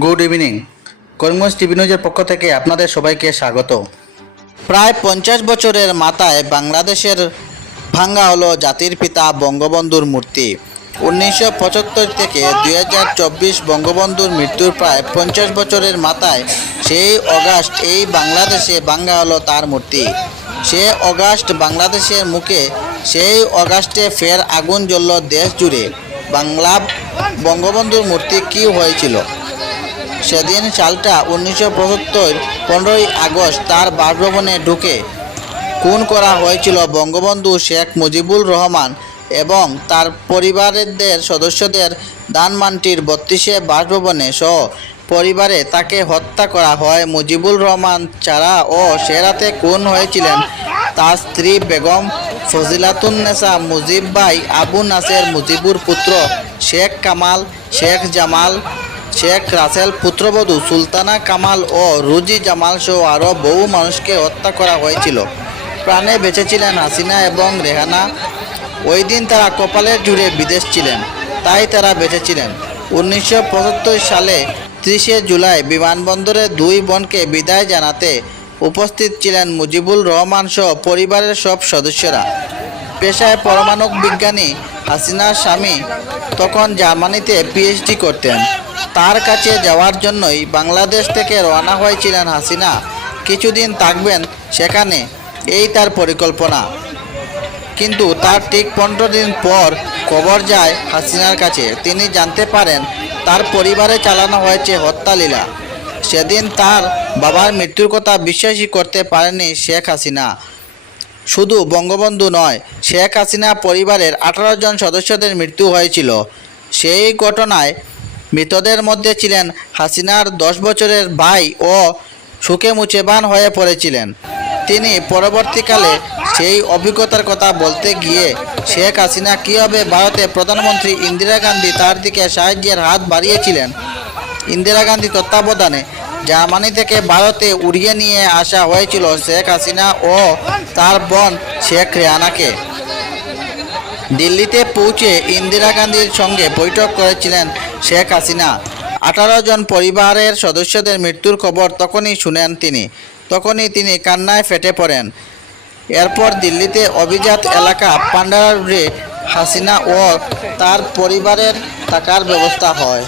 Good evening Karimganj TV নিউজের পক্ষ থেকে আপনাদের সবাইকে স্বাগত। প্রায় পঞ্চাশ বছরের মাথায় বাংলাদেশের ভাঙ্গা হলো জাতির পিতা বঙ্গবন্ধুর মূর্তি। উনিশশো পঁচাত্তর থেকে দুই হাজার চব্বিশ বঙ্গবন্ধুর মৃত্যুর প্রায় পঞ্চাশ বছরের মাথায় সেই অগাস্ট এই বাংলাদেশে ভাঙ্গা হলো তার মূর্তি। সে অগাস্ট বাংলাদেশের মুখে, সেই অগাস্টে ফের আগুন জ্বলল দেশ জুড়ে। বাংলা বঙ্গবন্ধুর মূর্তি কী হয়েছিল? সেদিন সালটা উনিশশো পঁচাত্তর পনেরোই আগস্ট তার বাসভবনে ঢুকে। খুন করা হয়েছিল বঙ্গবন্ধু শেখ মুজিবুর রহমান এবং তার পরিবারের সদস্যদের দানমানটির বত্রিশে বাসভবনে সহ পরিবারে তাকে হত্যা করা হয়। মুজিবুর রহমান ছাড়া ও সেরাতে খুন হয়েছিলেন তার স্ত্রী বেগম ফজিলাতুন্নেসা মুজিব ভাই আবু নাসের মুজিবুর পুত্র শেখ কামাল, শেখ জামাল শেখ রাসেল, পুত্রবধূ সুলতানা কামাল ও রুজি জামাল সহ আরও বহু মানুষকে হত্যা করা হয়েছিল। প্রাণে বেঁচেছিলেন হাসিনা এবং রেহানা। ওই দিন তারা কপালের জুড়ে বিদেশ ছিলেন, তাই তারা বেঁচেছিলেন। উনিশশো পঁচাত্তর সালে ত্রিশে জুলাই বিমানবন্দরে দুই বোনকে বিদায় জানাতে উপস্থিত ছিলেন মুজিবুল রহমান সহ পরিবারের সব সদস্যরা। পেশায় পরমাণু বিজ্ঞানী হাসিনার স্বামী, তখন জার্মানিতে পিএইচডি করতেন। তার কাছে যাওয়ার জন্যই বাংলাদেশ থেকে রওনা হয়েছিলেন হাসিনা। কিছুদিন থাকবেন সেখানে, এই তার পরিকল্পনা। কিন্তু তার ঠিক পনেরো দিন পর খবর যায় হাসিনার কাছে। তিনি জানতে পারেন তার পরিবারে চালানো হয়েছে হত্যালীলা। সেদিন তার বাবার মৃত্যুর কথা বিশ্বাসই করতে পারেনি শেখ হাসিনা। শুধু বঙ্গবন্ধু নয়, শেখ হাসিনা পরিবারের আঠারো জন সদস্যদের মৃত্যু হয়েছিল। সেই ঘটনায় মৃতদের মধ্যে ছিলেন হাসিনার দশ বছরের ভাই ও সুখে মুচেবান হয়ে পড়েছিলেন। তিনি পরবর্তীকালে সেই অভিজ্ঞতার কথা বলতে গিয়ে শেখ হাসিনা কীভাবে ভারতে প্রধানমন্ত্রী ইন্দিরা গান্ধী তার দিকে সাহায্যের হাত বাড়িয়েছিলেন, ইন্দিরা গান্ধী তত্ত্বাবধানে জার্মানি থেকে ভারতে উড়িয়ে নিয়ে আসা হয়েছিল শেখ হাসিনা ও তার বোন শেখ রেহানাকে। দিল্লিতে পৌঁছে ইন্দিরা গান্ধীর সঙ্গে বৈঠক করেছিলেন শেখ হাসিনা। আঠারো জন পরিবারের সদস্যদের মৃত্যুর খবর তখনই শুনেন তিনি। তখনই তিনি কান্নায় ফেটে পড়েন। এরপর দিল্লিতে অভিজাত এলাকা পান্ডারে হাসিনা ও তার পরিবারের থাকার ব্যবস্থা হয়।